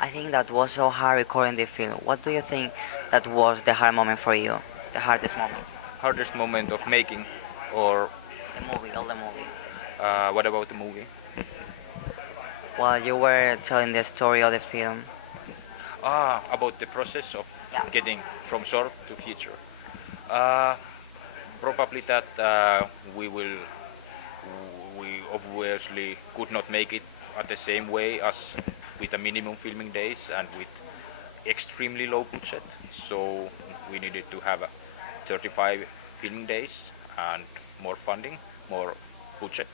I think that was so hard recording the film. What do you think that was the hard moment for you? The hardest moment? Hardest moment of making, or The movie, all the movie. what about the movie? While you were telling the story of the film. About the process of Yeah. getting from short to feature. Uh, Probably that we will we obviously could not make it at the same way as with a minimum filming days and with extremely low budget. So we needed to have 35 filming days and more funding, more budget.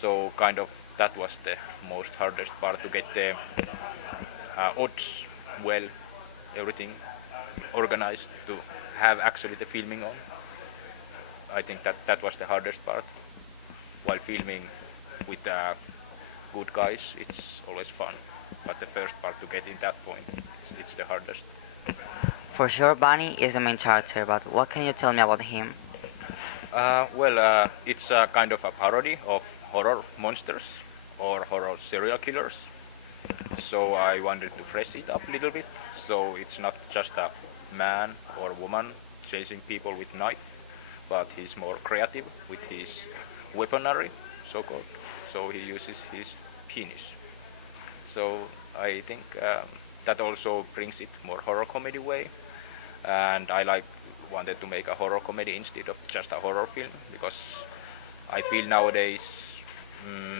So kind of that was the most hardest part to get the odds well, everything organized to have actually the filming on. I think that was the hardest part. While filming with good guys, it's always fun. But the first part to get in that point, it's the hardest. For sure, Bunny is the main character, but what can you tell me about him? It's a kind of a parody of horror monsters or horror serial killers. So I wanted to fresh it up a little bit. So it's not just a man or woman chasing people with knife, but he's more creative with his weaponry, so-called. So he uses his penis. So I think that also brings it more horror comedy way, and I like wanted to make a horror comedy instead of just a horror film because I feel nowadays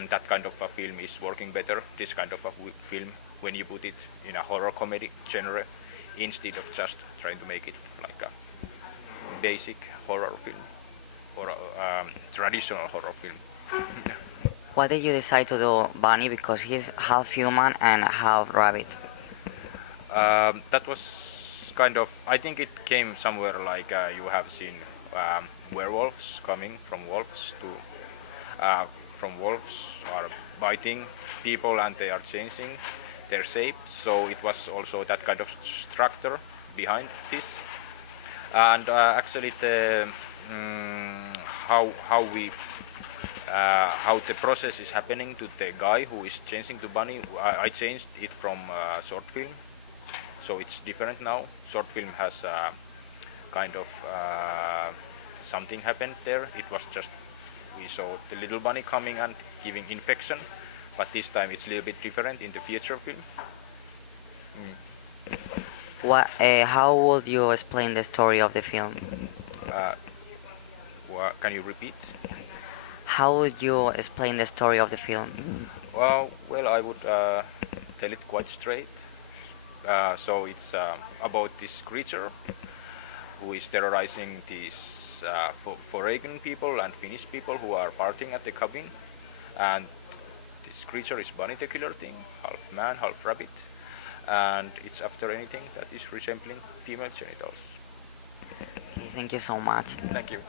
that kind of a film is working better. This kind of a film when you put it in a horror comedy genre instead of just trying to make it like a basic horror film or traditional horror film. Why did you decide to do Bunny? Because he's half human and half rabbit. That was kind of. I think it came somewhere like you have seen werewolves coming uh, from wolves are biting people and they are changing their shape. So it was also that kind of structure behind this. And actually, the how we how the process is happening to the guy who is changing to bunny. I changed it from short film, so it's different now. Short film has kind of something happened there. It was just we saw the little bunny coming and giving infection, but this time it's a little bit different in the feature film. What? How would you explain the story of the film? Uh, can you repeat? How would you explain the story of the film? Well, I would tell it quite straight. So it's about this creature who is terrorizing these foreign people and Finnish people who are partying at the cabin. And this creature is Bunny the Killer thing, half man, half rabbit. And it's after anything that is resembling female genitals. Okay, thank you so much. Thank you.